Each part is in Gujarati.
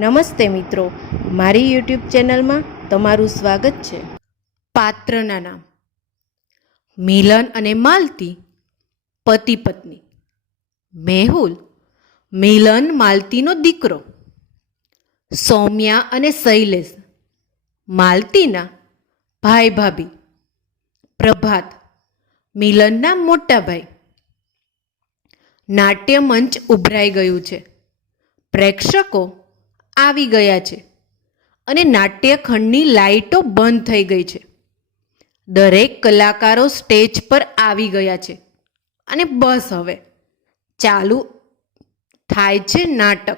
નમસ્તે મિત્રો, મારી યુટ્યુબ ચેનલમાં તમારું સ્વાગત છે. પાત્રના નામ. મિલન અને માલતી, પતિ પત્ની. મેહુલ, મિલન માલતીનો દીકરો. સૌમ્યા અને શૈલેષ, માલતીના ભાઈ ભાભી. પ્રભાત, મિલનના મોટા ભાઈ. નાટ્ય મંચ ઉભરાઈ ગયું છે. પ્રેક્ષકો આવી ગયા છે. અને નાટ્યખંડની લાઇટો બંધ થઈ ગઈ છે. દરેક કલાકારો સ્ટેજ પર આવી ગયા છે. અને બસ હવે, ચાલુ થાય છે નાટક.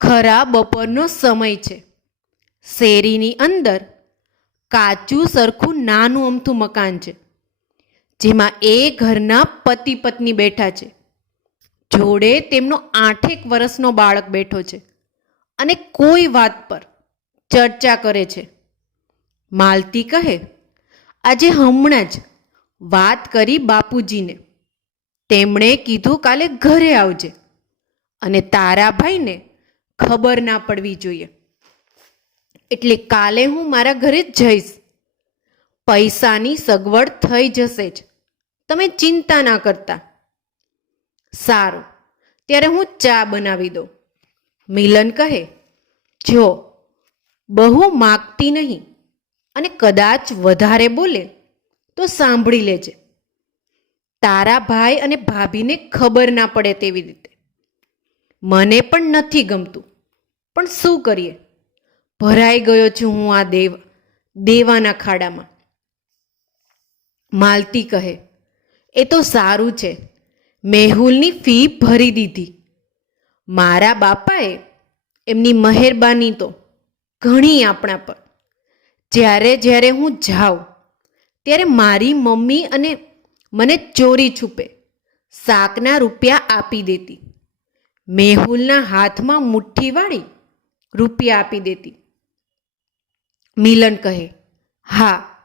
ખરા બપોરનો સમય છે. શેરીની અંદર કાચું સરખું નાનું અમથું મકાન છે. જેમાં એ ઘરના પતિ પત્ની બેઠા છે. જોડે તેમનો આઠેક વર્ષનો બાળક બેઠો છે અને કોઈ વાત પર ચર્ચા કરે છે. માલતી કહે, આજે હમણાં જ વાત કરી બાપુજીને. તેમણે કીધું કાલે ઘરે આવજે અને તારા ભાઈને ખબર ના પડવી જોઈએ. એટલે કાલે હું મારા ઘરે જઈશ. પૈસાની સગવડ થઈ જશે જ. તમે ચિંતા ના કરતા. સારું. ત્યારે હું ચા બનાવી દઉં. મિલન કહે, જો, બહુ માગતી નહીં અને કદાચ વધારે બોલે તો સાંભળી લેજે. તારા ભાઈ અને ભાભીને ખબર ના પડે તેવી રીતે. મને પણ નથી ગમતું. પણ શું કરીએ? ભરાઈ ગયો છું હું આ દેવ, દેવાના ખાડામાં. માલતી કહે, એ તો સારું છે. મેહુલની ફી ભરી દીધી. મારા બાપાએ એમની મહેરબાની તો ઘણી આપણા પર. જ્યારે જ્યારે હું જાઉં, ત્યારે મારી મમ્મી અને મને ચોરી છૂપે, શાકના રૂપિયા આપી દેતી. મેહુલના હાથમાં મુઠ્ઠી વાળી રૂપિયા આપી દેતી. મિલન કહે, હા,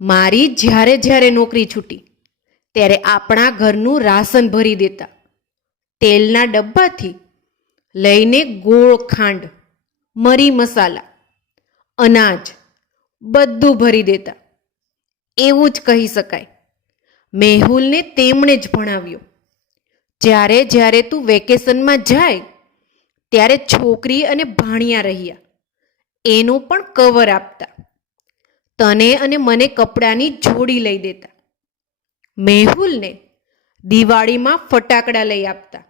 મારી જ્યારે જ્યારે નોકરી છૂટી ત્યારે આપણા ઘરનું રાશન ભરી દેતા. તેલના ડબ્બાથી લઈને ગોળ ખાંડ, મરી મસાલા, અનાજ બધું ભરી દેતા. એવું જ કહી શકાય. મેહુલને તેમણે જ ભણાવ્યો. જ્યારે જ્યારે તું વેકેશનમાં જાય, ત્યારે છોકરી અને ભાણિયા રહ્યા. એનું પણ કવર આપતા. તને અને મને કપડાની જોડી લઈ દેતા. મેહુલને દિવાળીમાં ફટાકડા લઈ આપતા.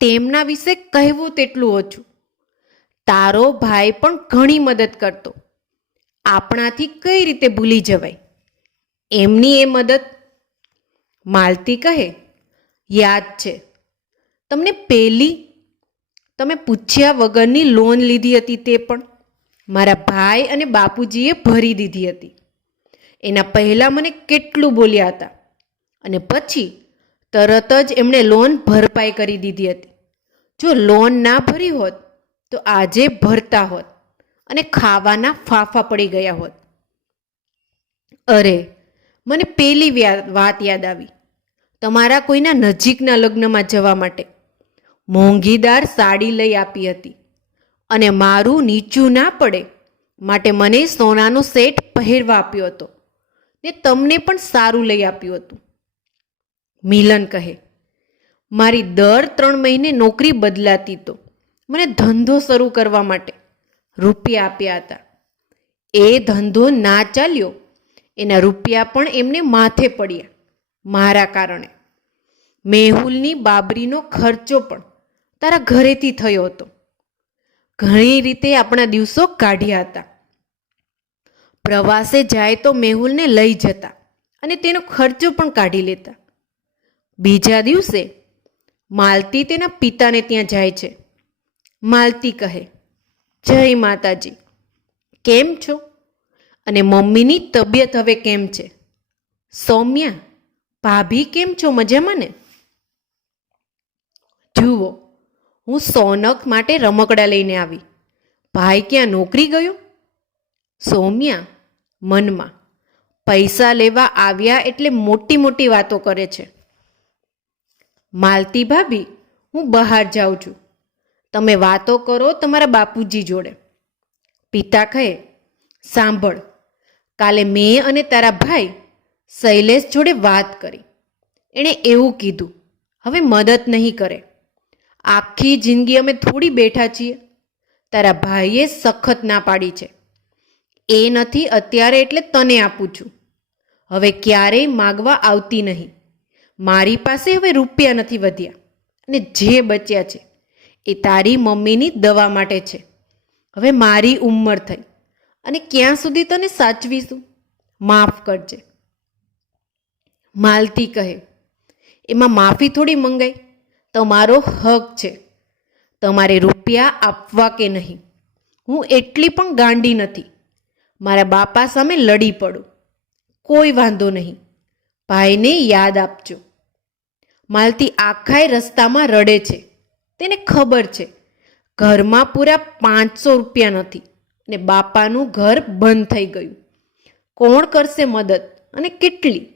તેમના વિશે કહેવું તેટલું ઓછું. તારો ભાઈ પણ ઘણી મદદ કરતો. આપણાથી કઈ રીતે ભૂલી જવાય? એમની એ મદદ? માલતી કહે, યાદ છે. તમને પેલી, તમે પૂછ્યા વગરની લોન લીધી હતી તે પણ મારા ભાઈ અને બાપુજીએ ભરી દીધી હતી. એના પહેલાં મને કેટલું બોલ્યા હતા. અને પછી તરત જ એમણે લોન ભરપાઈ કરી દીધી હતી. જો લોન ના ભરી હોત, તો આજે ભરતા હોત અને ખાવાના ફાફા પડી ગયા હોત. અરે, મને પેલી વાત યાદ આવી. તમારા કોઈના નજીકના લગ્નમાં જવા માટે મોંઘીદાર સાડી લઈ આપી હતી. અને મારું નીચું ના પડે માટે મને સોનાનો સેટ પહેરવા આપ્યો હતો. ને તમને પણ સારું લઈ આપ્યું હતું. મિલન કહે, મારી દર ત્રણ મહિને નોકરી બદલાતી તો મને ધંધો શરૂ કરવા માટે રૂપિયા આપ્યા હતા. એ ધંધો ના ચાલ્યો, એના રૂપિયા પણ એમને માથે પડ્યા, મારા કારણે. મેહુલની બાબરીનો ખર્ચો પણ તારા ઘરેથી થયો હતો. ઘણી રીતે આપણા દિવસો કાઢ્યા હતા. પ્રવાસે જાય તો મેહુલને લઈ જતા અને તેનો ખર્ચો પણ કાઢી લેતા. બીજા દિવસે માલતી તેના પિતાને ત્યાં જાય છે. માલતી કહે, જય માતાજી, કેમ છો? અને મમ્મીની તબિયત હવે કેમ છે? સૌમ્યા, ભાભી કેમ છો મજામાં ને? જુઓ, હું સોનક માટે રમકડા લઈને આવી. ભાઈ ક્યાં નોકરી ગયો? સૌમ્યા મનમાં. પૈસા લેવા આવ્યા એટલે મોટી મોટી વાતો કરે છે. માલતી ભાભી, હું બહાર જાઉં છું. તમે વાતો કરો તમારા બાપુજી જોડે. પિતા કહે, સાંભળ, કાલે મેં અને તારા ભાઈ શૈલેષ જોડે વાત કરી. એણે એવું કીધું, હવે મદદ નહીં કરે. આખી જિંદગી અમે થોડી બેઠા છીએ. તારા ભાઈએ સખત ના પાડી છે. એ નથી, અત્યારે એટલે તને આપું છું. હવે ક્યારેય માગવા આવતી નહીં. મારી પાસે હવે રૂપિયા નથી વધ્યા અને જે બચ્યા છે એ તારી મમ્મીની દવા માટે છે. હવે મારી ઉંમર થઈ અને ક્યાં સુધી તને સાચવીશું? માફ કરજે. માલતી કહે, એમાં માફી થોડી મંગાઈ? તમારો હક છે. તમારે રૂપિયા આપવા કે નહીં? હું એટલી પણ ગાંડી નથી. મારા બાપા સામે લડી પડું. કોઈ વાંધો નહીં. ભાઈને યાદ આપજો. માલતી આખાય રસ્તામાં રડે છે. તેને ખબર છે. ઘરમાં પૂરા પાંચસો રૂપિયા નથી અને બાપાનું ઘર બંધ થઈ ગયું. કોણ કરશે મદદ અને કેટલી?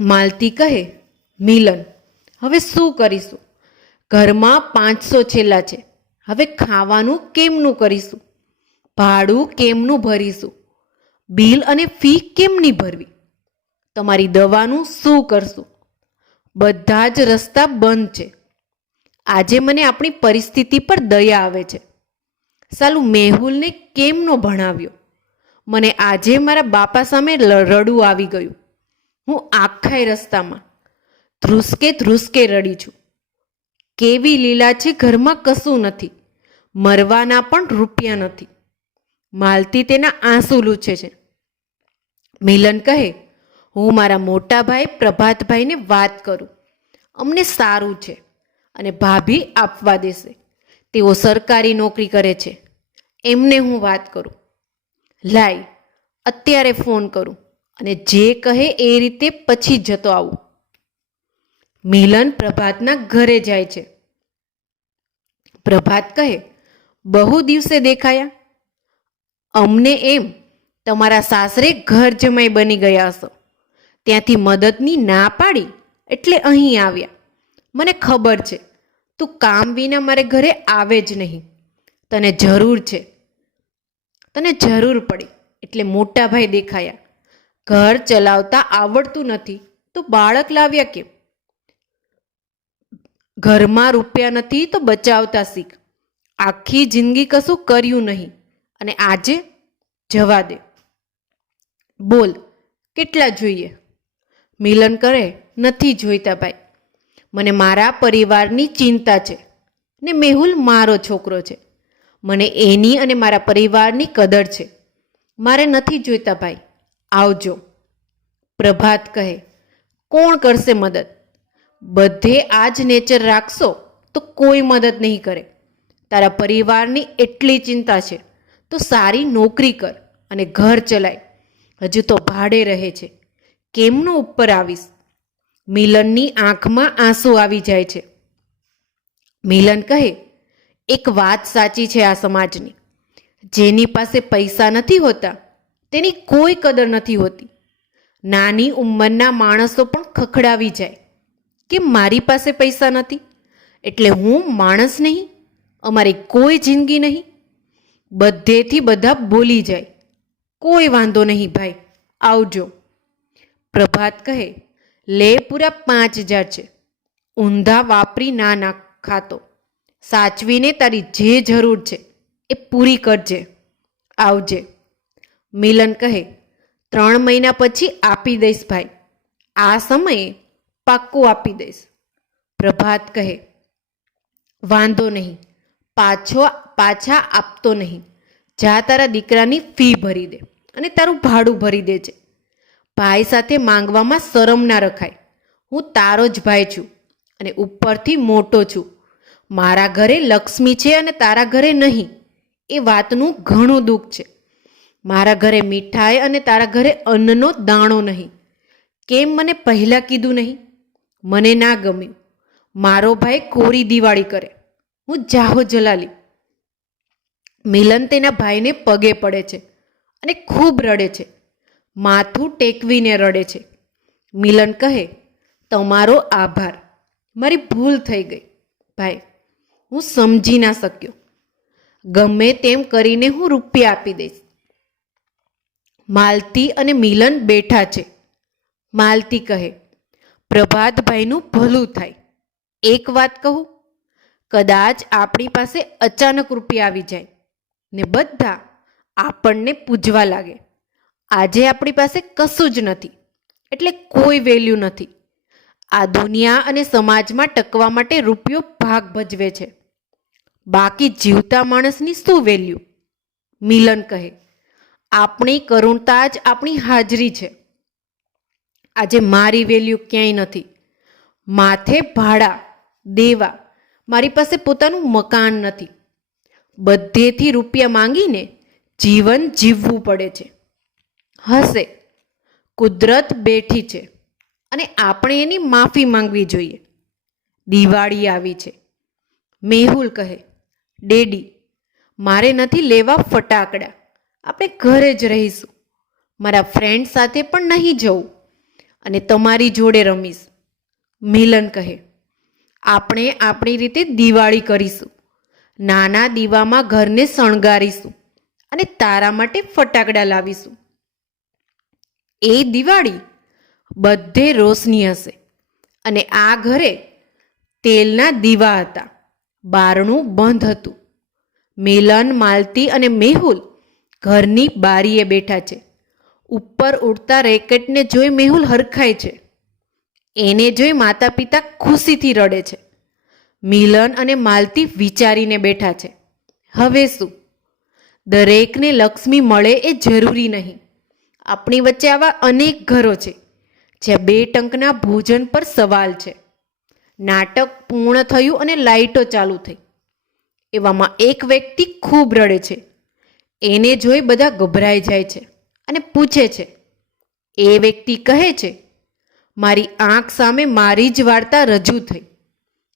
માલતી કહે, મિલન, હવે શું કરીશું? ઘરમાં પાંચસો છેલ્લા છે. હવે ખાવાનું કેમનું કરીશું? ભાડું કેમનું ભરીશું? બિલ અને ફી કેમની ભરવી? તમારી દવાનું શું કરશું? બધા જ રસ્તા બંધ છે. આજે મને આપણી પરિસ્થિતિ પર દયા આવે છે. સાલું મેહુલને કેમનો ભણાવ્યો? મને આજે મારા બાપા સામે રડવું આવી ગયું. હું આખાય રસ્તામાં ધ્રુસકે ધ્રુસકે રડી છું. કેવી લીલા છે ઘરમાં કશું નથી. મરવાના પણ રૂપિયા નથી. માલતી તેના આંસુ લૂછે છે. મિલન કહે, હું મારા મોટા ભાઈ પ્રભાતભાઈને વાત કરું. અમને સારું છે અને ભાભી આપવા દેશે. તેઓ સરકારી નોકરી કરે છે. એમને હું વાત કરું. લાય, અત્યારે ફોન કરું અને જે કહે એ રીતે પછી જતો આવું. મિલન પ્રભાતના ઘરે જાય છે. પ્રભાત કહે, બહુ દિવસે દેખાયા. અમને એમ તમારા સાસરે ઘર જમાઈ બની ગયા હશો. ત્યાંથી મદદની ના પાડી એટલે અહીં આવ્યા. મને ખબર છે, તું કામ વિના મારે ઘરે આવે જ નહીં. તને જરૂર છે. તને જરૂર પડી એટલે મોટા ભાઈ દેખાયા. ઘર ચલાવતા આવડતું નથી, તો બાળક લાવ્યા કેમ? ઘરમાં રૂપિયા નથી તો બચાવતા શીખ. આખી જિંદગી કશું કર્યું નહીં. અને આજે જવા દે. બોલ, કેટલા જોઈએ? મિલન કરે, નથી જોઈતા ભાઈ. મને મારા પરિવારની ચિંતા છે ને મેહુલ મારો છોકરો છે. મને એની અને મારા પરિવારની કદર છે. મારે નથી જોઈતા ભાઈ. આવજો. પ્રભાત કહે, કોણ કરશે મદદ? બધે આ જ નેચર રાખશો તો કોઈ મદદ નહીં કરે. તારા પરિવારની એટલી ચિંતા છે. તો સારી નોકરી કર અને ઘર ચલાય. હજુ તો ભાડે રહે છે. કેમનો ઉપર આવીશ? મિલનની આંખમાં આંસુ આવી જાય છે. મિલન કહે, એક વાત સાચી છે આ સમાજની. જેની પાસે પૈસા નથી હોતા, તેની કોઈ કદર નથી હોતી. નાની ઉંમરના માણસો પણ ખખડાવી જાય. કે મારી પાસે પૈસા નથી? એટલે હું માણસ નહીં, અમારી કોઈ જિંદગી નહીં. બધેથી બધા બોલી જાય. કોઈ વાંધો નહીં ભાઈ, આવજો. પ્રભાત કહે, લે પૂરા પાંચ હજાર છે. ઊંધા વાપરી ના ના ખાતો. સાચવીને તારી જે જરૂર છે, એ પૂરી કરજે. આવજે. મિલન કહે, ત્રણ મહિના પછી આપી દઈશ ભાઈ. આ સમયે પાક્કું આપી દઈશ. પ્રભાત કહે, વાંધો નહીં. પાછો પાછા આપતો નહીં. જા તારા દીકરાની ફી ભરી દે અને તારું ભાડું ભરી દે છે. ભાઈ સાથે માંગવામાં શરમ ના રખાય. હું તારો જ ભાઈ છું અને ઉપરથી મોટો છું. મારા ઘરે લક્ષ્મી છે અને તારા ઘરે નહીં. એ વાતનું ઘણું દુઃખ છે. મારા ઘરે મીઠાઈ અને તારા ઘરે અન્નનો દાણો નહીં. કેમ મને પહેલાં કીધું નહીં? મને ના ગમ્યું. મારો ભાઈ કોરી દિવાળી કરે. હું જાહો જલાલી. મિલન તેના ભાઈને પગે પડે છે અને ખૂબ રડે છે. માથું ટેકવીને રડે છે. મિલન કહે, તમારો આભાર. મારી ભૂલ થઈ ગઈ. ભાઈ, હું સમજી ના શક્યો. ગમે તેમ કરીને હું રૂપિયા આપી દઈશ. માલતી અને મિલન બેઠા છે. માલતી કહે, પ્રભાતભાઈનું ભલું થાય. એક વાત કહું, કદાચ આપણી પાસે અચાનક રૂપિયા આવી જાય. ને બધા આપણને પૂજવા લાગે. આજે આપણી પાસે કશું જ નથી, એટલે કોઈ વેલ્યુ નથી. આ દુનિયા અને સમાજમાં ટકવા માટે રૂપિયો ભાગ ભજવે છે. બાકી જીવતા માણસની શું વેલ્યુ મિલન કહે. આપણી કરુણતા જ આપણી હાજરી છે. આજે મારી વેલ્યુ ક્યાંય નથી. માથે ભાડા, દેવા. મારી પાસે પોતાનું મકાન નથી. બધેથી રૂપિયા માંગીને જીવન જીવવું પડે છે. હશે. કુદરત બેઠી છે. અને આપણે એની માફી માંગવી જોઈએ. દિવાળી આવી છે. મેહુલ કહે, ડેડી, મારે નથી લેવા ફટાકડા. આપણે ઘરે જ રહીશું. મારા ફ્રેન્ડ સાથે પણ નહીં જવું. અને તમારી જોડે રમીશ. મિલન કહે, આપણે આપણી રીતે દિવાળી કરીશું. નાના દીવામાં ઘરને શણગારીશું અને તારા માટે ફટાકડા લાવીશું. એ દિવાળી બધે રોશની હશે અને આ ઘરે તેલના દીવા હતા, બારણું બંધ હતું. મિલન, માલતી અને મેહુલ ઘરની બારીએ બેઠા છે. ઉપર ઉડતા રેકેટને જોઈ મેહુલ હરખાય છે. એને જોઈ માતા પિતા ખુશીથી રડે છે. મિલન અને માલતી વિચારીને બેઠા છે. હવે શું? દરેકને લક્ષ્મી મળે એ જરૂરી નહીં. આપણી વચ્ચે આવા અનેક ઘરો છે, જ્યાં બે ટંકના ભોજન પર સવાલ છે. નાટક પૂર્ણ થયું અને લાઇટો ચાલુ થઈ. એવામાં એક વ્યક્તિ ખૂબ રડે છે. એને જોઈ બધા ગભરાઈ જાય છે અને પૂછે છે, એ વ્યક્તિ કહે છે, મારી આંખ સામે મારી જ વાર્તા રજૂ થઈ.